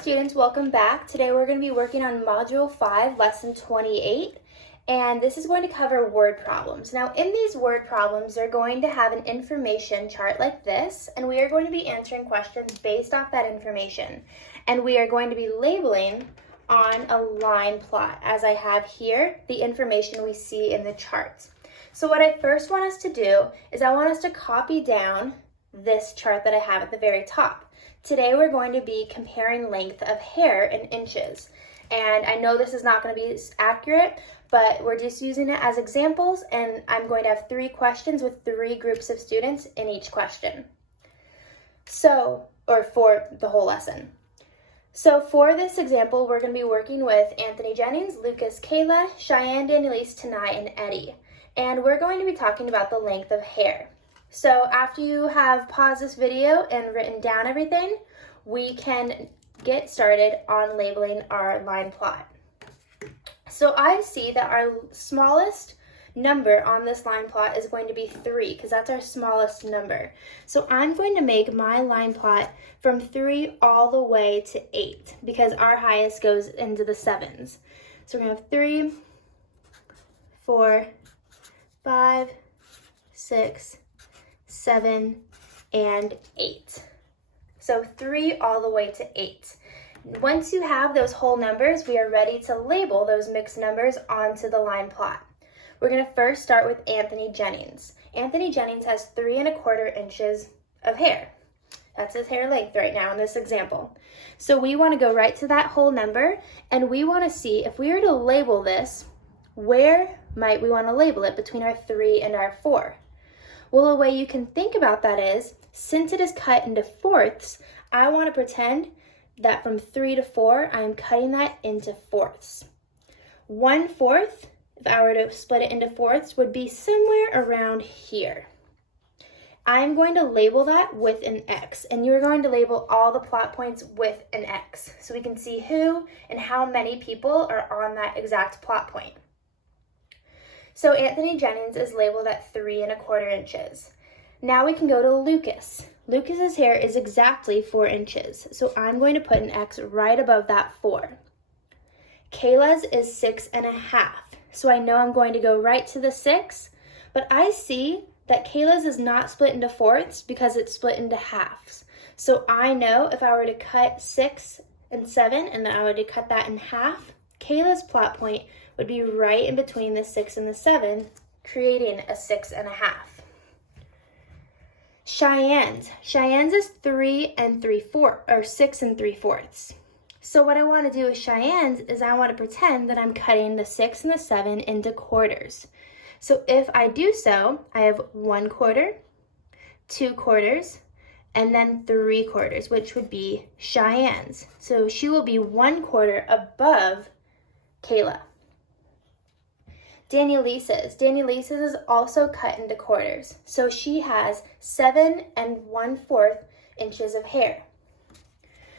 students, welcome back. Today we're going to be working on Module 5, Lesson 28, and this is going to cover word problems. Now in these word problems, they're going to have an information chart like this, and we are going to be answering questions based off that information. And we are going to be labeling on a line plot, as I have here, the information we see in the charts. So what I first want us to do is I want us to copy down this chart that I have at the very top. Today we're going to be comparing length of hair in inches. And I know this is not going to be accurate, but we're just using it as examples, and I'm going to have 3 questions with 3 groups of students in each question. Or for the whole lesson. So for this example, we're going to be working with Anthony Jennings, Lucas, Kayla, Cheyenne, Danielise, Tanai, and Eddie. And we're going to be talking about the length of hair. So after you have paused this video and written down everything, we can get started on labeling our line plot. So I see that our smallest number on this line plot is going to be 3, because that's our smallest number. So I'm going to make my line plot from 3 all the way to 8, because our highest goes into the 7s. So we're going to have 3, 4, 5, 6, 7, and 8. So 3 all the way to 8. Once you have those whole numbers, we are ready to label those mixed numbers onto the line plot. We're going to first start with Anthony Jennings. Anthony Jennings has 3 1/4 inches of hair. That's his hair length right now in this example. So we want to go right to that whole number, and we want to see if we were to label this, where might we want to label it between our 3 and our 4? Well, a way you can think about that is, since it is cut into fourths, I want to pretend that from 3 to 4, I'm cutting that into fourths. 1/4, if I were to split it into fourths, would be somewhere around here. I'm going to label that with an X, and you're going to label all the plot points with an X, so we can see who and how many people are on that exact plot point. So Anthony Jennings is labeled at 3 1/4 inches. Now we can go to Lucas. Lucas's hair is exactly 4 inches, so I'm going to put an X right above that 4. Kayla's is 6 1/2, so I know I'm going to go right to the 6, but I see that Kayla's is not split into fourths because it's split into halves. So I know if I were to cut 6 and 7, and then I were to cut that in half, Kayla's plot point would be right in between the 6 and the 7, creating a 6 1/2. Cheyenne's is 3 3/4, or 6 3/4. So what I want to do with Cheyenne's is I want to pretend that I'm cutting the 6 and the 7 into quarters. So if I do so, I have 1/4, 2/4, and then 3/4, which would be Cheyenne's. So she will be 1/4 above Kayla. Danielise's is also cut into quarters. So she has 7 1/4 inches of hair.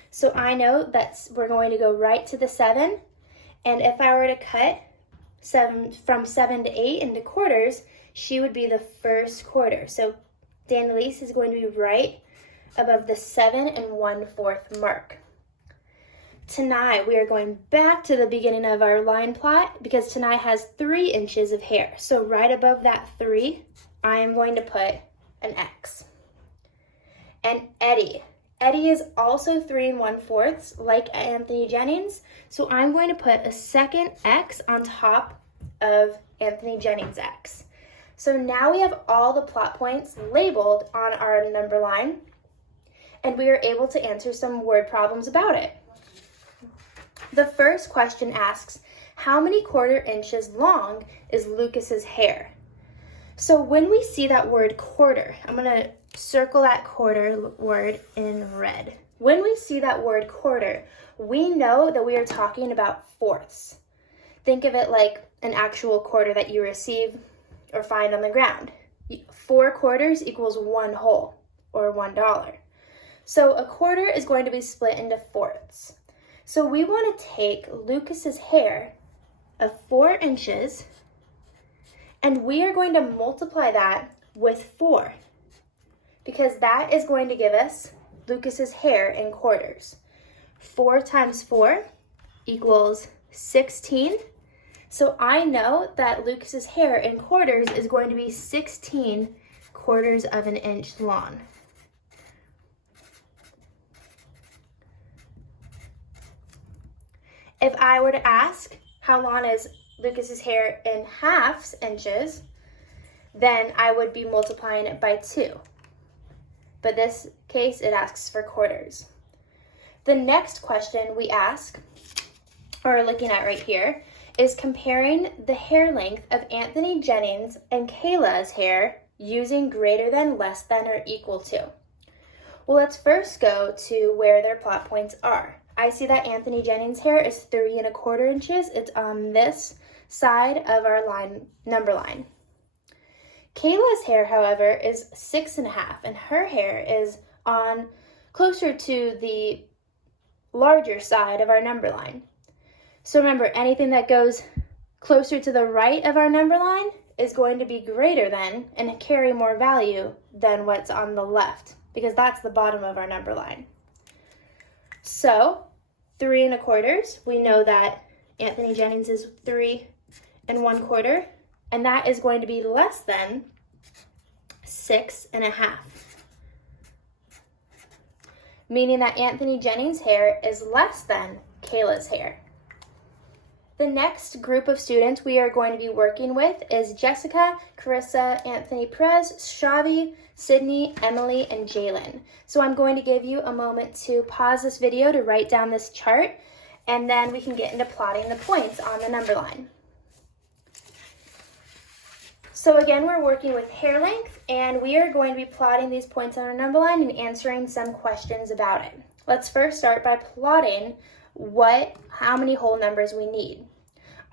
So I know that we're going to go right to the 7, and if I were to cut from 7 to 8 into quarters, she would be the first quarter. So Danielise is going to be right above the 7 1/4 mark. Tanai, we are going back to the beginning of our line plot because Tanai has 3 inches of hair. So right above that 3, I am going to put an X. And Eddie is also 3 1/4 like Anthony Jennings. So I'm going to put a second X on top of Anthony Jennings' X. So now we have all the plot points labeled on our number line, and we are able to answer some word problems about it. The first question asks, how many 1/4 inches long is Lucas's hair? So when we see that word quarter, I'm going to circle that quarter word in red. When we see that word quarter, we know that we are talking about fourths. Think of it like an actual quarter that you receive or find on the ground. 4 quarters equals 1 whole, or $1. So a quarter is going to be split into fourths. So we want to take Lucas's hair of 4 inches, and we are going to multiply that with 4, because that is going to give us Lucas's hair in quarters. 4 times 4 equals 16. So I know that Lucas's hair in quarters is going to be 16 quarters of an inch long. If I were to ask how long is Lucas's hair in halves inches, then I would be multiplying it by 2. But this case, it asks for quarters. The next question we ask, or are looking at right here, is comparing the hair length of Anthony Jennings and Kayla's hair using greater than, less than, or equal to. Well, let's first go to where their plot points are. I see that Anthony Jennings' hair is 3 1/4 inches. It's on this side of our number line. Kayla's hair, however, is 6 1/2, and her hair is on closer to the larger side of our number line. So remember, anything that goes closer to the right of our number line is going to be greater than and carry more value than what's on the left, because that's the bottom of our number line. So 3 1/4, we know that Anthony Jennings is 3 1/4, and that is going to be less than 6 1/2, meaning that Anthony Jennings' hair is less than Kayla's hair. The next group of students we are going to be working with is Jessica, Carissa, Anthony Perez, Shavi, Sydney, Emily, and Jalen. So I'm going to give you a moment to pause this video to write down this chart, and then we can get into plotting the points on the number line. So again, we're working with hair length, and we are going to be plotting these points on our number line and answering some questions about it. Let's first start by plotting how many whole numbers we need.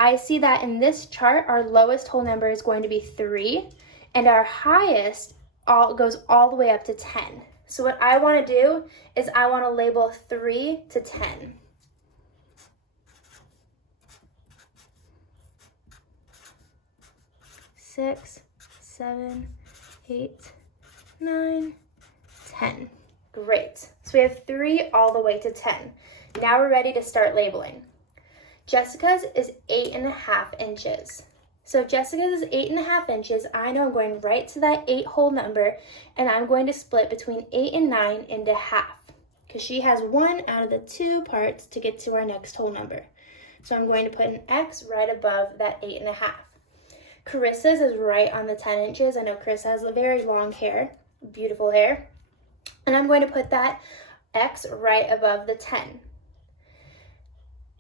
I see that in this chart, our lowest whole number is going to be 3, and our highest goes all the way up to 10. So what I want to do is I want to label 3 to 10. Six, 7, 8, 9, 10. Great. So we have 3 all the way to 10. Now we're ready to start labeling. Jessica's is 8 1/2 inches. So if Jessica's is 8 1/2 inches, I know I'm going right to that 8 whole number, and I'm going to split between 8 and 9 into half, because she has 1 out of the 2 parts to get to our next whole number. So I'm going to put an X right above that 8 1/2. Carissa's is right on the 10 inches. I know Carissa has a very long hair, beautiful hair. And I'm going to put that X right above the 10.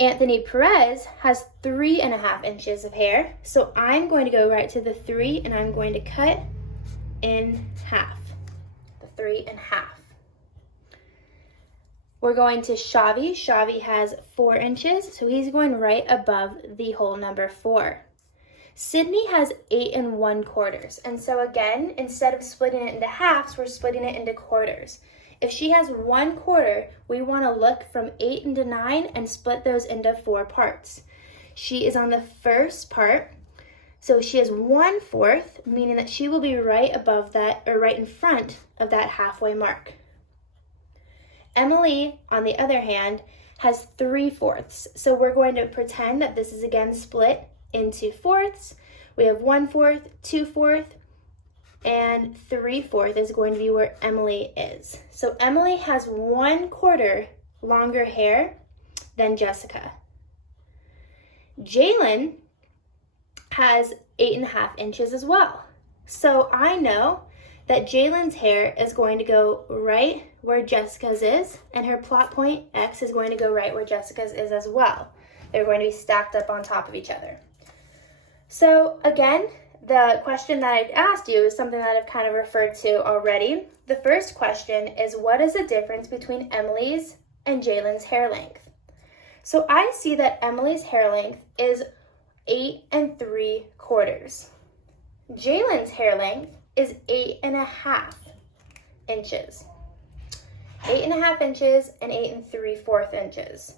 Anthony Perez has 3 1/2 inches of hair. So I'm going to go right to the 3, and I'm going to cut in half, the 3 1/2. We're going to Shavi. Shavi has 4 inches, so he's going right above the whole number 4. Sydney has 8 1/4, and so again, instead of splitting it into halves, we're splitting it into quarters. If she has 1/4, we want to look from 8 into 9 and split those into 4 parts. She is on the first part, so she has 1/4, meaning that she will be right above that, or right in front of that halfway mark. Emily, on the other hand, has 3/4, so we're going to pretend that this is again split into fourths. We have 1/4, 2/4, and 3/4 is going to be where Emily is. So Emily has 1/4 longer hair than Jessica. Jalen has 8 1/2 inches as well. So I know that Jalen's hair is going to go right where Jessica's is, and her plot point X is going to go right where Jessica's is as well. They're going to be stacked up on top of each other. So again, the question that I asked you is something that I've kind of referred to already. The first question is, what is the difference between Emily's and Jalen's hair length? So I see that Emily's hair length is 8 3/4. Jalen's hair length is 8 1/2 inches. 8 1/2 inches and 8 3/4 inches.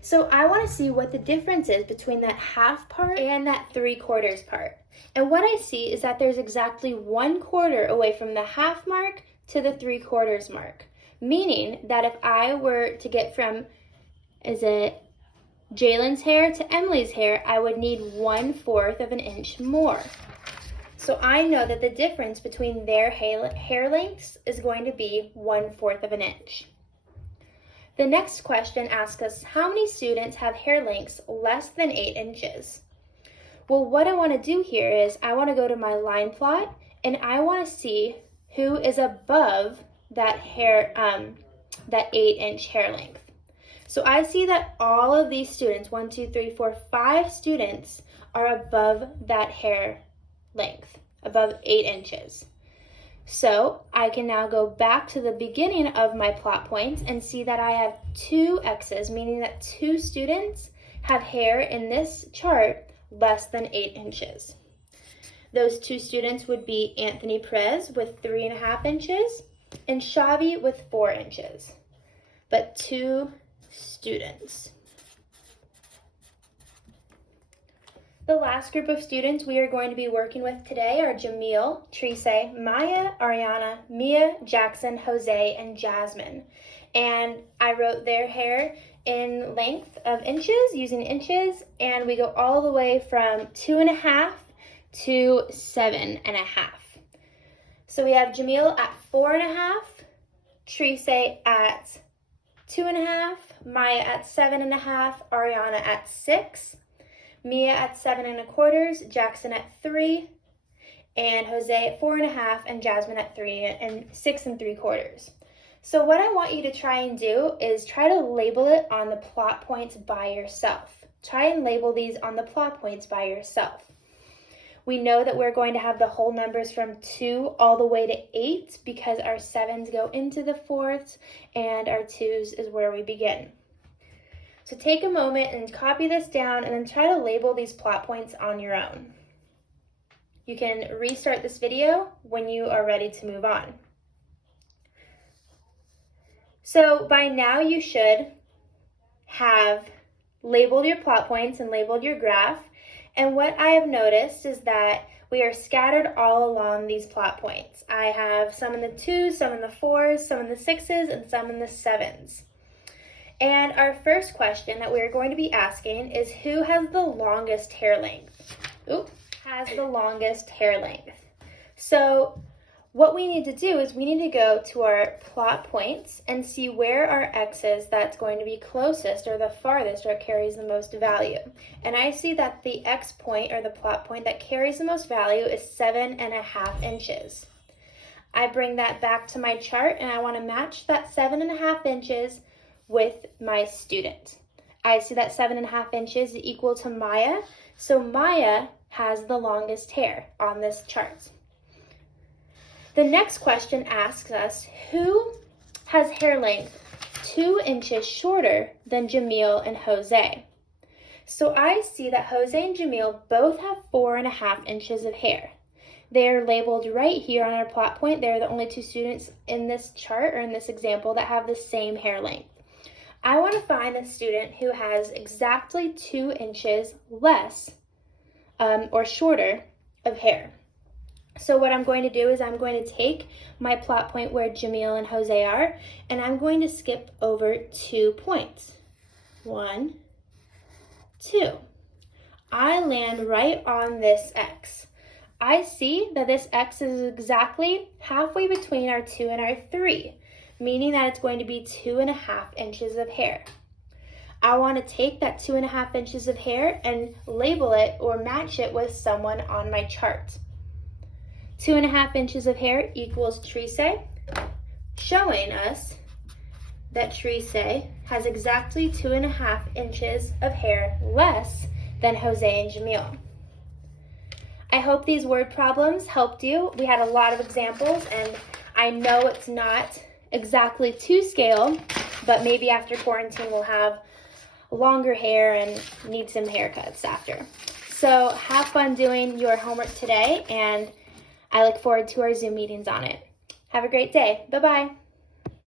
So I want to see what the difference is between that half part and that 3/4 part. And what I see is that there's exactly 1/4 away from the half mark to the 3/4 mark. Meaning that if I were to get from is it Jalen's hair to Emily's hair, I would need 1/4 of an inch more. So I know that the difference between their hair lengths is going to be 1/4 of an inch. The next question asks us, how many students have hair lengths less than 8 inches? Well, what I want to do here is I want to go to my line plot and I want to see who is above that 8-inch hair length. So I see that all of these students, 1, 2, 3, 4, 5 students are above that hair length, above 8 inches. So I can now go back to the beginning of my plot points and see that I have 2 X's, meaning that 2 students have hair in this chart less than 8 inches. Those 2 students would be Anthony Perez with 3.5 inches and Shavi with 4 inches. But 2 students. The last group of students we are going to be working with today are Jamil, Trise, Maya, Ariana, Mia, Jackson, Jose, and Jasmine. And I wrote their hair in length of inches using inches, and we go all the way from 2.5 to 7.5. So we have Jamil at 4.5, Trise at 2.5, Maya at 7.5, Ariana at 6, Mia at 7.25, Jackson at 3, and Jose at 4.5, and Jasmine at 6 3/4. So what I want you to try and do is try to label it on the plot points by yourself. Try and label these on the plot points by yourself. We know that we're going to have the whole numbers from 2 all the way to 8 because our 7s go into the 4ths and our 2s is where we begin. So take a moment and copy this down and then try to label these plot points on your own. You can restart this video when you are ready to move on. So by now you should have labeled your plot points and labeled your graph. And what I have noticed is that we are scattered all along these plot points. I have some in the 2s, some in the 4s, some in the 6s, and some in the 7s. And our first question that we're going to be asking is who has the longest hair length? So what we need to do is we need to go to our plot points and see where our X is that's going to be closest or the farthest or carries the most value. And I see that the X point or the plot point that carries the most value is 7.5 inches. I bring that back to my chart and I want to match that 7.5 inches with my student. I see that 7.5 inches is equal to Maya, so Maya has the longest hair on this chart. The next question asks us who has hair length 2 inches shorter than Jamil and Jose. So I see that Jose and Jamil both have 4.5 inches of hair. They're labeled right here on our plot point. They're the only 2 students in this chart or in this example that have the same hair length. I want to find a student who has exactly 2 inches less or shorter of hair. So what I'm going to do is I'm going to take my plot point where Jamil and Jose are, and I'm going to skip over 2 points. 1, 2. I land right on this X. I see that this X is exactly halfway between our 2 and our 3, meaning that it's going to be 2.5 inches of hair. I want to take that 2.5 inches of hair and label it or match it with someone on my chart. 2.5 inches of hair equals Trise, showing us that Trise has exactly 2.5 inches of hair less than Jose and Jamil. I hope these word problems helped you. We had a lot of examples, and I know it's not exactly to scale, but maybe after quarantine we'll have longer hair and need some haircuts after. So have fun doing your homework today, and I look forward to our Zoom meetings on it. Have a great day. Bye-bye.